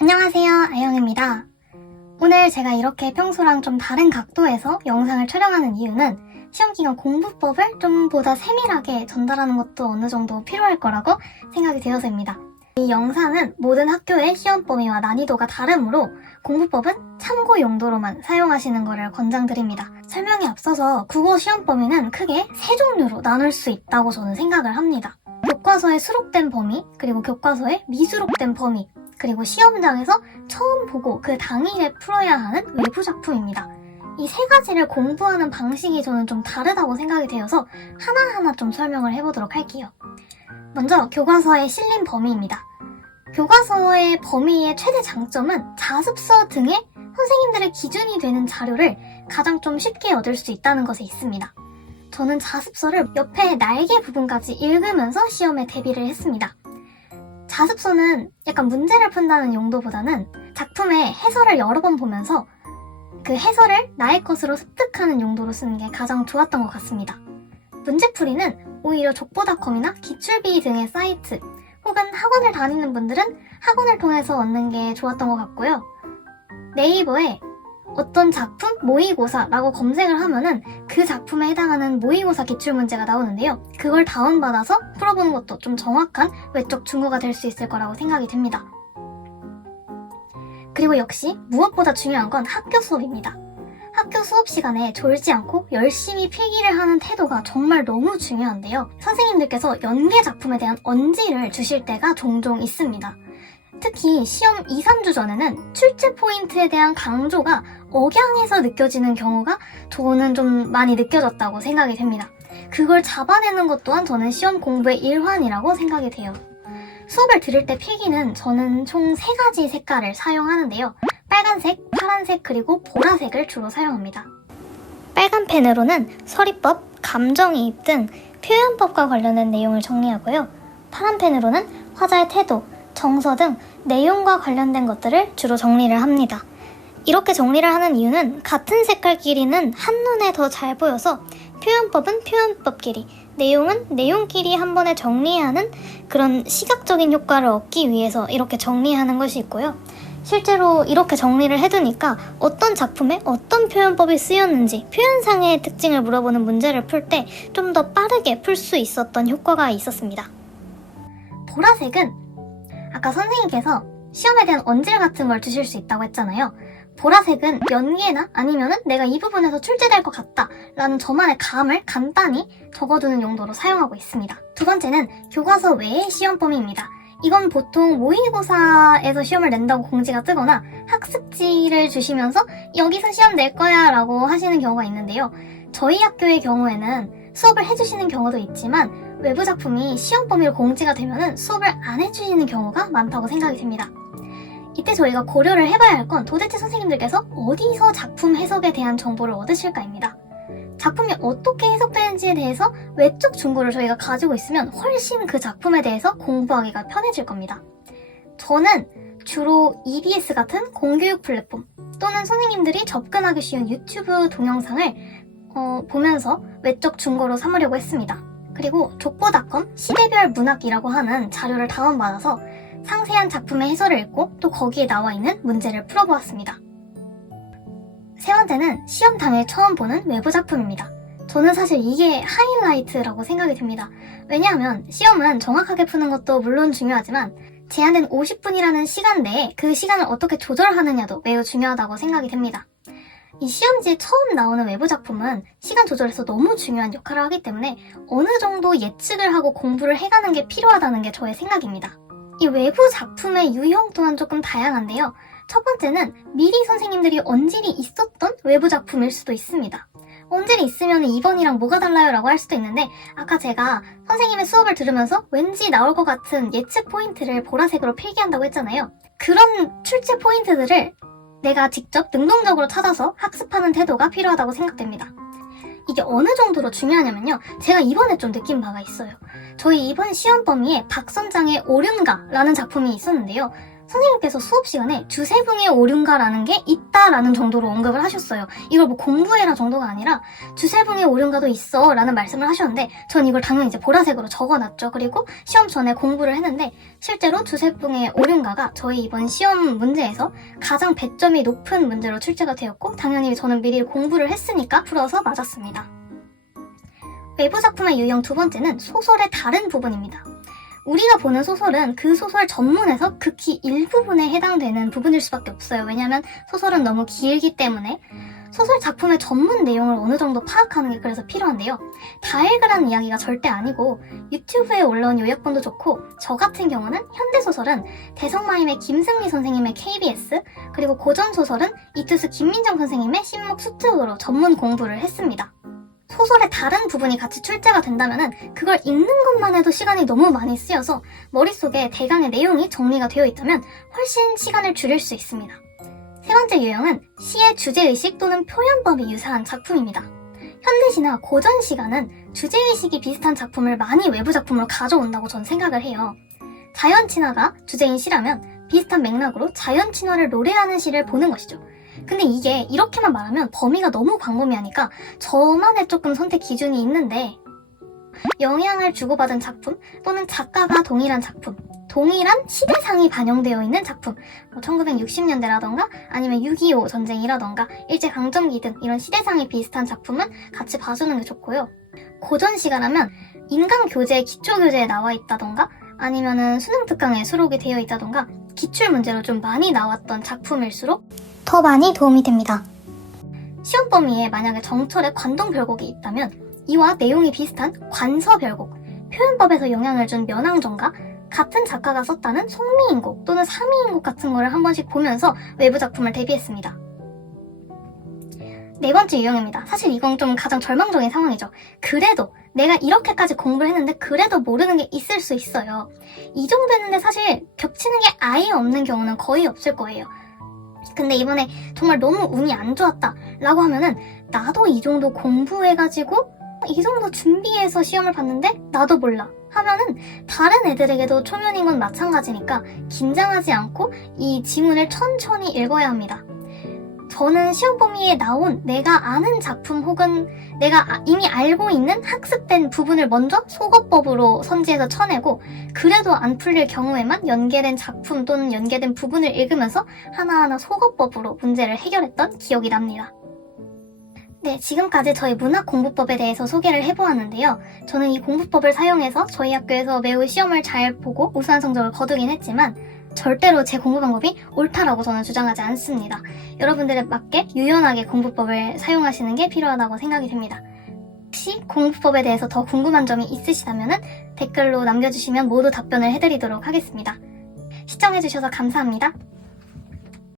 안녕하세요, 아영입니다. 오늘 제가 이렇게 평소랑 좀 다른 각도에서 영상을 촬영하는 이유는 시험기간 공부법을 좀 보다 세밀하게 전달하는 것도 어느 정도 필요할 거라고 생각이 되어서입니다. 이 영상은 모든 학교의 시험 범위와 난이도가 다르므로 공부법은 참고 용도로만 사용하시는 것을 권장드립니다. 설명에 앞서서 국어 시험 범위는 크게 세 종류로 나눌 수 있다고 저는 생각을 합니다. 교과서에 수록된 범위, 그리고 교과서에 미수록된 범위, 그리고 시험장에서 처음 보고 그 당일에 풀어야 하는 외부 작품입니다. 이 세 가지를 공부하는 방식이 저는 좀 다르다고 생각이 되어서 하나하나 좀 설명을 해보도록 할게요. 먼저 교과서에 실린 범위입니다. 교과서의 범위의 최대 장점은 자습서 등의 선생님들의 기준이 되는 자료를 가장 좀 쉽게 얻을 수 있다는 것에 있습니다. 저는 자습서를 옆에 날개 부분까지 읽으면서 시험에 대비를 했습니다. 자습서는 약간 문제를 푼다는 용도보다는 작품의 해설을 여러 번 보면서 그 해설을 나의 것으로 습득하는 용도로 쓰는 게 가장 좋았던 것 같습니다. 문제풀이는 오히려 족보닷컴이나 기출비 등의 사이트 혹은 학원을 다니는 분들은 학원을 통해서 얻는 게 좋았던 것 같고요. 네이버에 어떤 작품 모의고사라고 검색을 하면은 그 작품에 해당하는 모의고사 기출문제가 나오는데요. 그걸 다운받아서 풀어보는 것도 좀 정확한 외적 중거가 될 수 있을 거라고 생각이 듭니다. 그리고 역시 무엇보다 중요한 건 학교 수업입니다. 학교 수업 시간에 졸지 않고 열심히 필기를 하는 태도가 정말 너무 중요한데요. 선생님들께서 연계 작품에 대한 언지를 주실 때가 종종 있습니다. 특히 시험 2, 3주 전에는 출제 포인트에 대한 강조가 억양에서 느껴지는 경우가 저는 좀 많이 느껴졌다고 생각이 됩니다. 그걸 잡아내는 것 또한 저는 시험 공부의 일환이라고 생각이 돼요. 수업을 들을 때 필기는 저는 총 3가지 색깔을 사용하는데요. 빨간색, 파란색, 그리고 보라색을 주로 사용합니다. 빨간 펜으로는 서리법, 감정이입 등 표현법과 관련된 내용을 정리하고요. 파란 펜으로는 화자의 태도, 정서 등 내용과 관련된 것들을 주로 정리를 합니다. 이렇게 정리를 하는 이유는 같은 색깔끼리는 한눈에 더 잘 보여서 표현법은 표현법끼리, 내용은 내용끼리 한 번에 정리하는 그런 시각적인 효과를 얻기 위해서 이렇게 정리하는 것이 있고요. 실제로 이렇게 정리를 해두니까 어떤 작품에 어떤 표현법이 쓰였는지 표현상의 특징을 물어보는 문제를 풀 때 좀 더 빠르게 풀 수 있었던 효과가 있었습니다. 보라색은 아까 선생님께서 시험에 대한 언질 같은 걸 주실 수 있다고 했잖아요. 보라색은 연계나 아니면은 내가 이 부분에서 출제될 것 같다 라는 저만의 감을 간단히 적어두는 용도로 사용하고 있습니다. 두 번째는 교과서 외의 시험 범위입니다. 이건 보통 모의고사에서 시험을 낸다고 공지가 뜨거나 학습지를 주시면서 여기서 시험 낼 거야 라고 하시는 경우가 있는데요. 저희 학교의 경우에는 수업을 해주시는 경우도 있지만 외부 작품이 시험 범위로 공지가 되면은 수업을 안 해주시는 경우가 많다고 생각이 됩니다. 이때 저희가 고려를 해봐야 할 건 도대체 선생님들께서 어디서 작품 해석에 대한 정보를 얻으실까입니다. 작품이 어떻게 해석되는지에 대해서 외적 중고를 저희가 가지고 있으면 훨씬 그 작품에 대해서 공부하기가 편해질 겁니다. 저는 주로 EBS 같은 공교육 플랫폼 또는 선생님들이 접근하기 쉬운 유튜브 동영상을 보면서 외적 중고로 삼으려고 했습니다. 그리고 족보닷컴 시대별 문학이라고 하는 자료를 다운받아서 상세한 작품의 해설을 읽고 또 거기에 나와 있는 문제를 풀어보았습니다. 세 번째는 시험 당일 처음 보는 외부 작품입니다. 저는 사실 이게 하이라이트라고 생각이 듭니다. 왜냐하면 시험은 정확하게 푸는 것도 물론 중요하지만 제한된 50분이라는 시간 내에 그 시간을 어떻게 조절하느냐도 매우 중요하다고 생각이 됩니다. 이 시험지에 처음 나오는 외부 작품은 시간 조절에서 너무 중요한 역할을 하기 때문에 어느 정도 예측을 하고 공부를 해가는 게 필요하다는 게 저의 생각입니다. 이 외부 작품의 유형 또한 조금 다양한데요. 첫 번째는 미리 선생님들이 언질이 있었던 외부 작품일 수도 있습니다. 언질이 있으면 2번이랑 뭐가 달라요? 라고 할 수도 있는데 아까 제가 선생님의 수업을 들으면서 왠지 나올 것 같은 예측 포인트를 보라색으로 필기한다고 했잖아요. 그런 출제 포인트들을 내가 직접 능동적으로 찾아서 학습하는 태도가 필요하다고 생각됩니다. 이게 어느 정도로 중요하냐면요. 제가 이번에 좀 느낀 바가 있어요. 저희 이번 시험 범위에 박선장의 오륜가라는 작품이 있었는데요. 선생님께서 수업 시간에 주세붕의 오륜가라는 게 있다라는 정도로 언급을 하셨어요. 이걸 뭐 공부해라 정도가 아니라 주세붕의 오륜가도 있어 라는 말씀을 하셨는데 전 이걸 당연히 이제 보라색으로 적어놨죠. 그리고 시험 전에 공부를 했는데 실제로 주세붕의 오륜가가 저희 이번 시험 문제에서 가장 배점이 높은 문제로 출제가 되었고 당연히 저는 미리 공부를 했으니까 풀어서 맞았습니다. 외부 작품의 유형 두 번째는 소설의 다른 부분입니다. 우리가 보는 소설은 그 소설 전문에서 극히 일부분에 해당되는 부분일 수밖에 없어요. 왜냐하면 소설은 너무 길기 때문에 소설 작품의 전문 내용을 어느 정도 파악하는 게 그래서 필요한데요. 다 읽으라는 이야기가 절대 아니고 유튜브에 올라온 요약본도 좋고 저 같은 경우는 현대소설은 대성마임의 김승리 선생님의 KBS 그리고 고전소설은 이투스 김민정 선생님의 신목 수특으로 전문 공부를 했습니다. 소설의 다른 부분이 같이 출제가 된다면 그걸 읽는 것만 해도 시간이 너무 많이 쓰여서 머릿속에 대강의 내용이 정리가 되어 있다면 훨씬 시간을 줄일 수 있습니다. 세 번째 유형은 시의 주제의식 또는 표현법이 유사한 작품입니다. 현대시나 고전시가는 주제의식이 비슷한 작품을 많이 외부 작품으로 가져온다고 전 생각을 해요. 자연친화가 주제인 시라면 비슷한 맥락으로 자연친화를 노래하는 시를 보는 것이죠. 근데 이게 이렇게만 말하면 범위가 너무 광범위하니까 저만의 조금 선택 기준이 있는데 영향을 주고받은 작품 또는 작가가 동일한 작품, 동일한 시대상이 반영되어 있는 작품 1960년대라던가 아니면 6.25 전쟁이라던가 일제강점기 등 이런 시대상이 비슷한 작품은 같이 봐주는 게 좋고요. 고전시가라면 인강교재, 기초교재에 나와 있다던가 아니면은 수능특강에 수록이 되어 있다던가 기출문제로 좀 많이 나왔던 작품일수록 더 많이 도움이 됩니다. 시험 범위에 만약에 정철의 관동별곡이 있다면 이와 내용이 비슷한 관서별곡, 표현법에서 영향을 준 면왕정가, 같은 작가가 썼다는 송미인곡 또는 사미인곡 같은 거를 한 번씩 보면서 외부 작품을 대비했습니다. 네 번째 유형입니다. 사실 이건 좀 가장 절망적인 상황이죠. 그래도 내가 이렇게까지 공부를 했는데 그래도 모르는 게 있을 수 있어요. 이 정도 했는데 사실 겹치는 게 아예 없는 경우는 거의 없을 거예요. 근데 이번에 정말 너무 운이 안 좋았다 라고 하면은 나도 이 정도 공부해가지고 이 정도 준비해서 시험을 봤는데 나도 몰라 하면은 다른 애들에게도 초면인 건 마찬가지니까 긴장하지 않고 이 지문을 천천히 읽어야 합니다. 저는 시험 범위에 나온 내가 아는 작품 혹은 내가 이미 알고 있는 학습된 부분을 먼저 속어법으로 선지해서 쳐내고 그래도 안 풀릴 경우에만 연계된 작품 또는 연계된 부분을 읽으면서 하나하나 속어법으로 문제를 해결했던 기억이 납니다. 네, 지금까지 저희 문학공부법에 대해서 소개를 해보았는데요. 저는 이 공부법을 사용해서 저희 학교에서 매우 시험을 잘 보고 우수한 성적을 거두긴 했지만 절대로 제 공부 방법이 옳다라고 저는 주장하지 않습니다. 여러분들에 맞게 유연하게 공부법을 사용하시는 게 필요하다고 생각이 됩니다. 혹시 공부법에 대해서 더 궁금한 점이 있으시다면 댓글로 남겨주시면 모두 답변을 해드리도록 하겠습니다. 시청해주셔서 감사합니다.